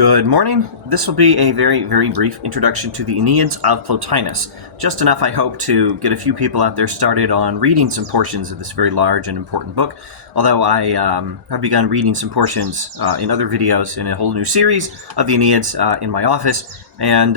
Good morning. This will be a very, very brief introduction to the Enneads of Plotinus. Just enough, I hope, to get a few people out there started on reading some portions of this very large and important book. Although I have begun reading some portions in other videos in a whole new series of the Enneads in my office. And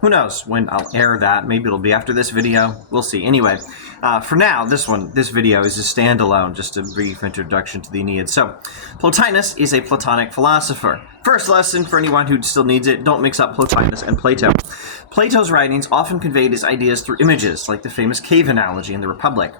who knows when I'll air that. Maybe it'll be after this video. We'll see. Anyway, for now, this video is a standalone, just a brief introduction to the Enneads. So, Plotinus is a Platonic philosopher. First lesson for anyone who still needs it, don't mix up Plotinus and Plato. Plato's writings often conveyed his ideas through images, like the famous cave analogy in the Republic.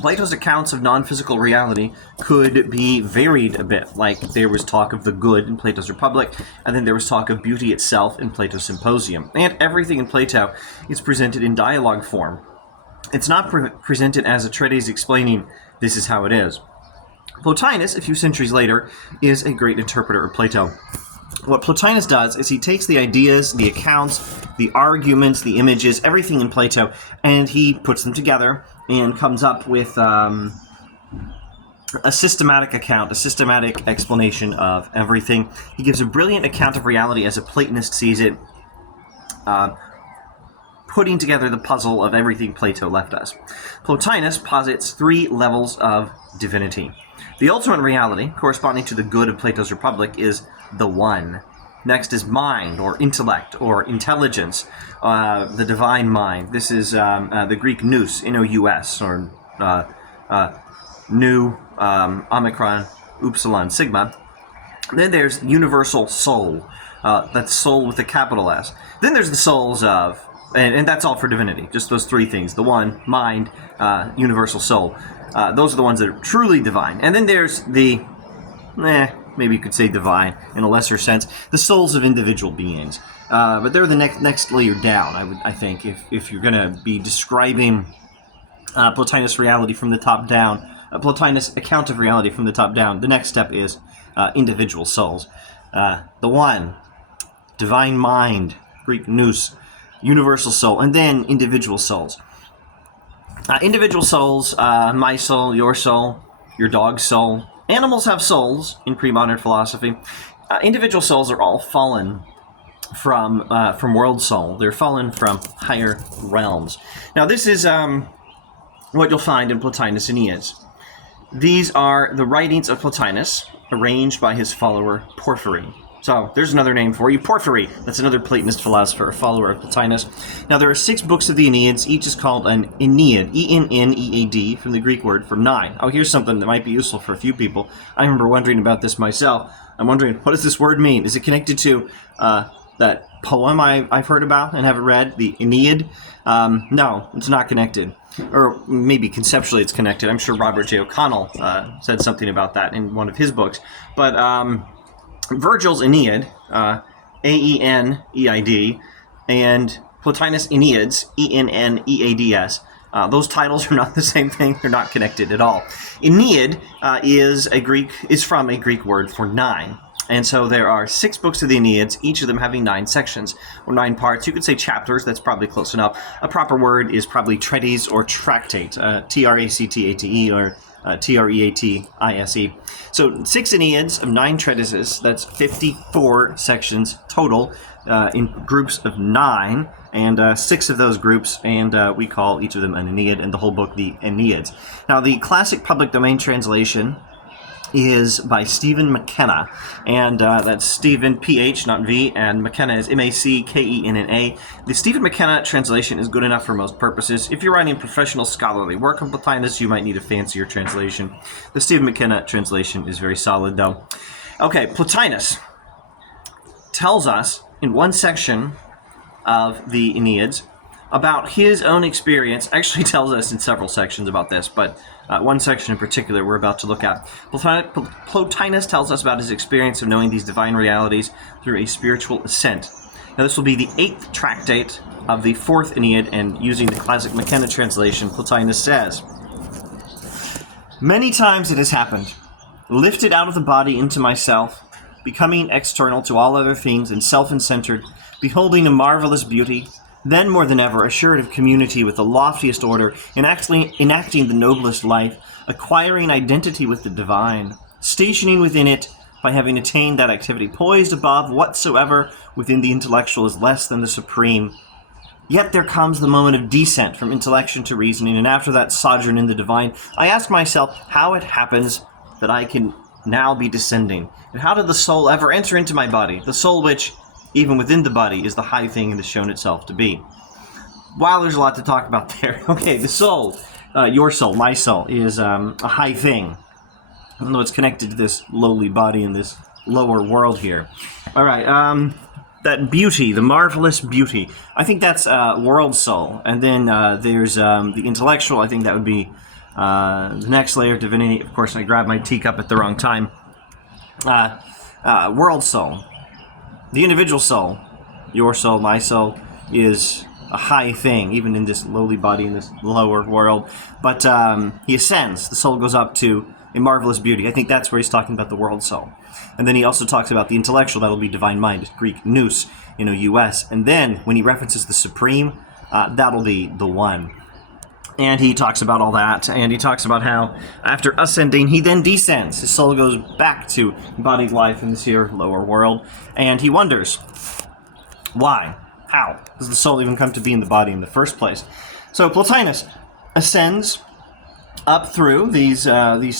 Plato's accounts of non-physical reality could be varied a bit, like there was talk of the good in Plato's Republic, and then there was talk of beauty itself in Plato's Symposium. And everything in Plato is presented in dialogue form. It's not presented as a treatise explaining, this is how it is. Plotinus, a few centuries later, is a great interpreter of Plato. What Plotinus does is he takes the ideas, the accounts, the arguments, the images, everything in Plato, and he puts them together and comes up with a systematic account, a systematic explanation of everything. He gives a brilliant account of reality as a Platonist sees it, putting together the puzzle of everything Plato left us. Plotinus posits three levels of divinity. The ultimate reality, corresponding to the good of Plato's Republic, is the One. Next is mind, or intellect, or intelligence, the divine mind. This is the Greek nous, N-O-U-S, or nu, omicron, upsilon, sigma. Then there's universal soul. That's soul with a capital S. Then there's the souls of, and that's all for divinity, just those three things, the One, mind, universal soul. Those are the ones that are truly divine. And then there's the, maybe you could say divine in a lesser sense, the souls of individual beings. But they're the next layer down, I think, if you're going to be describing Plotinus reality from the top down, Plotinus account of reality from the top down, the next step is individual souls. The One, divine mind, Greek nous, universal soul, and then individual souls. Individual souls, my soul, your dog's soul. Animals have souls in pre-modern philosophy. Individual souls are all fallen from world soul. They're fallen from higher realms. Now this is what you'll find in Plotinus Enneads. These are the writings of Plotinus, arranged by his follower Porphyry. So, there's another name for you, Porphyry. That's another Platonist philosopher, a follower of Plotinus. Now, there are 6 books of the Enneads. Each is called an Ennead, E-N-N-E-A-D, from the Greek word for 9. Oh, here's something that might be useful for a few people. I remember wondering about this myself. I'm wondering, what does this word mean? Is it connected to that poem I've heard about and haven't read, the Ennead? No, it's not connected. Or maybe conceptually it's connected. I'm sure Robert J. O'Connell said something about that in one of his books. But Virgil's Ennead, A-E-N-E-I-D, and Plotinus Enneads, E-N-N-E-A-D-S, those titles are not the same thing. They're not connected at all. Ennead is from a Greek word for 9. And so there are 6 books of the Enneads, each of them having 9 sections, or 9 parts. You could say chapters, that's probably close enough. A proper word is probably treatise or tractate, T-R-A-C-T-A-T-E, or T-R-E-A-T-I-S-E. So 6 Enneads of 9 treatises, that's 54 sections total, in groups of 9, and 6 of those groups, and we call each of them an Ennead, and the whole book the Enneads. Now the classic public domain translation is by Stephen McKenna, and that's Stephen, P-H, not V, and McKenna is M-A-C-K-E-N-N-A. The Stephen McKenna translation is good enough for most purposes. If you're writing professional scholarly work on Plotinus, you might need a fancier translation. The Stephen McKenna translation is very solid, though. Okay, Plotinus tells us in one section of the Enneads about his own experience. Actually tells us in several sections about this, but one section in particular we're about to look at. Plotinus tells us about his experience of knowing these divine realities through a spiritual ascent. Now this will be the 8th tractate of the 4th Ennead, and using the classic McKenna translation, Plotinus says, "Many times it has happened, lifted out of the body into myself, becoming external to all other things and self-centered, beholding a marvelous beauty, then more than ever assured of community with the loftiest order, and actually enacting the noblest life, acquiring identity with the divine, stationing within it by having attained that activity, poised above whatsoever within the intellectual is less than the supreme. Yet there comes the moment of descent from intellection to reasoning, and after that sojourn in the divine, I ask myself how it happens that I can now be descending, and how did the soul ever enter into my body, the soul which, even within the body, is the high thing it has shown itself to be. Wow, there's a lot to talk about there. Okay, the soul, your soul, my soul, is a high thing, even though it's connected to this lowly body in this lower world here. All right, that beauty, the marvelous beauty, I think that's world soul. And then there's the intellectual. I think that would be the next layer of divinity. Of course, I grabbed my teacup at the wrong time. World soul. The individual soul, your soul, my soul, is a high thing, even in this lowly body, in this lower world. But he ascends. The soul goes up to a marvelous beauty. I think that's where he's talking about the world soul. And then he also talks about the intellectual, that'll be divine mind, Greek nous, US. And then when he references the supreme, that'll be the one. And he talks about all that, and he talks about how after ascending, he then descends. His soul goes back to embodied life in this here lower world, and he wonders, why? How does the soul even come to be in the body in the first place? So Plotinus ascends up through these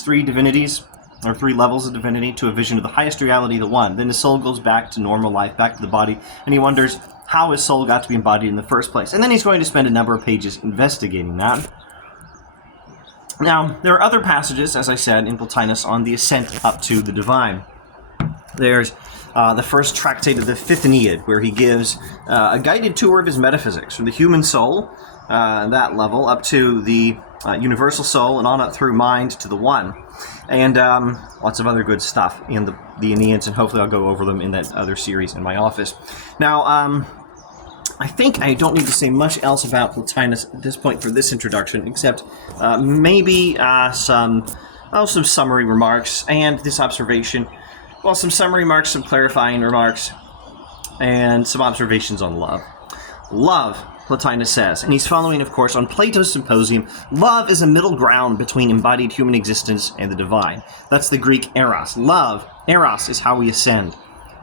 three divinities, or three levels of divinity, to a vision of the highest reality, the one. Then his soul goes back to normal life, back to the body, and he wonders how his soul got to be embodied in the first place. And then he's going to spend a number of pages investigating that. Now, there are other passages, as I said, in Plotinus on the ascent up to the divine. There's the first tractate of the fifth Ennead, where he gives a guided tour of his metaphysics, from the human soul, that level, up to the universal soul, and on up through mind to the one. And lots of other good stuff in the Enneads, and hopefully I'll go over them in that other series in my office. Now, I think I don't need to say much else about Plotinus at this point for this introduction, except maybe some summary remarks, and this observation. Well, some summary remarks, some clarifying remarks, and some observations on love. Love, Plotinus says, and he's following, of course, on Plato's Symposium. Love is a middle ground between embodied human existence and the divine. That's the Greek eros. Love, eros, is how we ascend.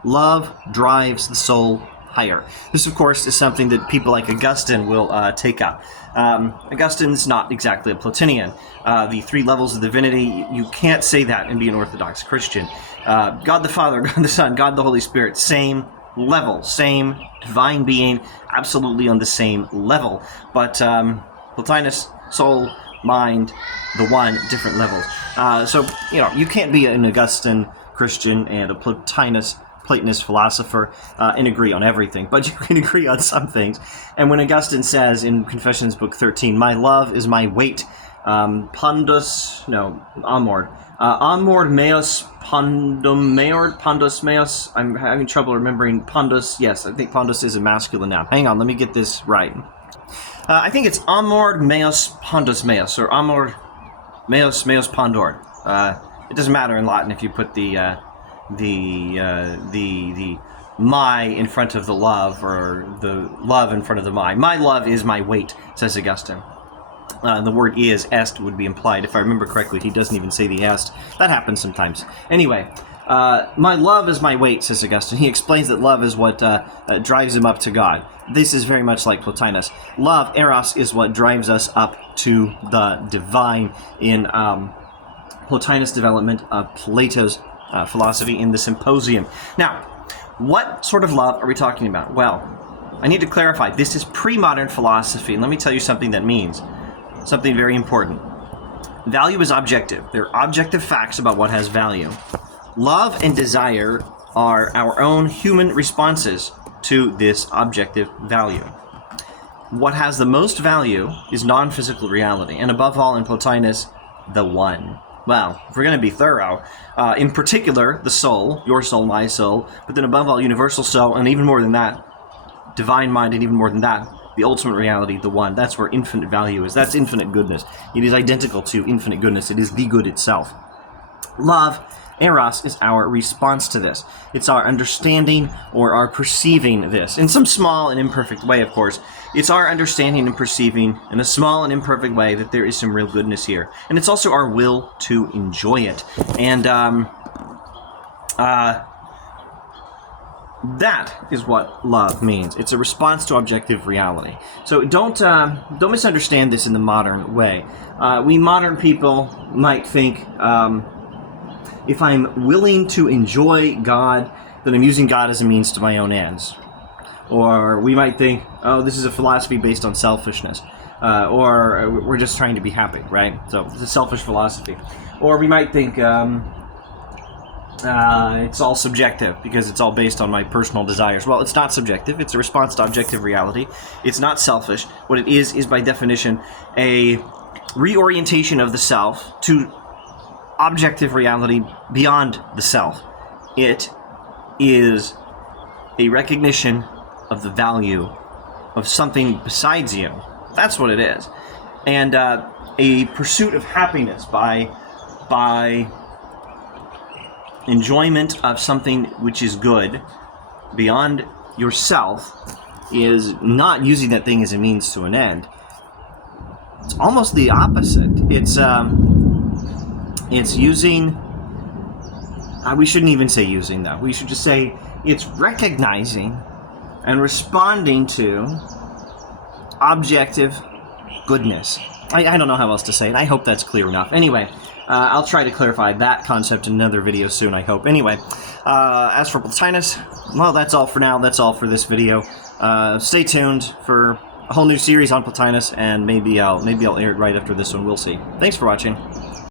Love drives the soul higher. This, of course, is something that people like Augustine will take up. Augustine's not exactly a Plotinian. The three levels of divinity, you can't say that and be an Orthodox Christian. God the Father, God the Son, God the Holy Spirit, same level, same divine being, absolutely on the same level. But Plotinus, soul, mind, the one, different levels. So, you can't be an Augustine Christian and a Platonist philosopher and agree on everything, but you can agree on some things. And when Augustine says in Confessions, Book 13, my love is my weight, amor meus pondus meus. I'm having trouble remembering pondus. Yes, I think pondus is a masculine noun. Hang on, let me get this right. I think it's amor meus pondus meus, or amor meus pondor. It doesn't matter in Latin if you put the my in front of the love, or the love in front of the my. My love is my weight, says Augustine. The word is, est, would be implied. If I remember correctly, he doesn't even say the est. That happens sometimes. Anyway, my love is my weight, says Augustine. He explains that love is what drives him up to God. This is very much like Plotinus. Love, eros, is what drives us up to the divine in Plotinus' development of Plato's philosophy in the Symposium. Now, what sort of love are we talking about? Well, I need to clarify. This is pre-modern philosophy, and let me tell you something that means. Something very important. Value is objective. There are objective facts about what has value. Love and desire are our own human responses to this objective value. What has the most value is non-physical reality, and above all in Plotinus, the one. Well, if we're going to be thorough, in particular, the soul, your soul, my soul, but then above all, universal soul, and even more than that, divine mind, and even more than that, the ultimate reality, the one. That's where infinite value is. That's infinite goodness. It is identical to infinite goodness. It is the good itself. Love, eros, is our response to this. It's our understanding or our perceiving this. In some small and imperfect way, of course. It's our understanding and perceiving in a small and imperfect way that there is some real goodness here. And it's also our will to enjoy it. And That is what love means. It's a response to objective reality. So don't misunderstand this in the modern way. We modern people might think, if I'm willing to enjoy God, then I'm using God as a means to my own ends. Or we might think, oh, this is a philosophy based on selfishness. Or we're just trying to be happy, right? So it's a selfish philosophy. Or we might think it's all subjective because it's all based on my personal desires. Well, it's not subjective. It's a response to objective reality. It's not selfish. What it is by definition a reorientation of the self to objective reality beyond the self. It is a recognition of the value of something besides you. That's what it is. And a pursuit of happiness by enjoyment of something which is good beyond yourself is not using that thing as a means to an end. It's almost the opposite. It's using... we shouldn't even say using, though. We should just say it's recognizing and responding to objective goodness. I don't know how else to say it. I hope that's clear enough. Anyway, I'll try to clarify that concept in another video soon, I hope. Anyway, as for Plotinus, well, that's all for now. That's all for this video. Stay tuned for a whole new series on Plotinus, and maybe I'll air it right after this one. We'll see. Thanks for watching.